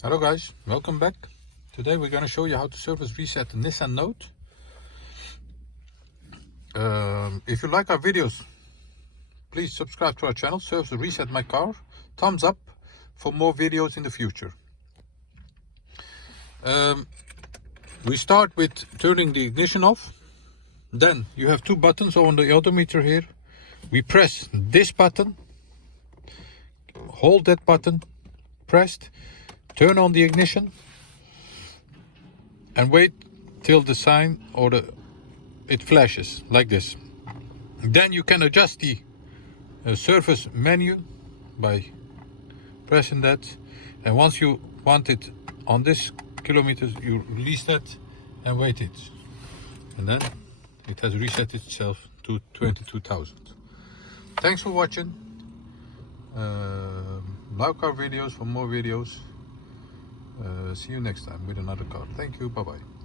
Hello guys, welcome back. Today we're going to show you how to service reset the Nissan Note. If you like our videos, please subscribe to our channel, Service Reset My Car. Thumbs up for more videos in the future. We start with turning the ignition off. Then you have two buttons on the odometer here. We press this button, hold that button pressed, turn on the ignition and wait till the sign or it flashes like this. Then you can adjust the service menu by pressing that, and once you want it on this kilometers, you release that and wait it, and then it has reset itself to 22,000. Thanks for watching. Like our videos for more videos. See you next time with another car. Thank you. Bye bye.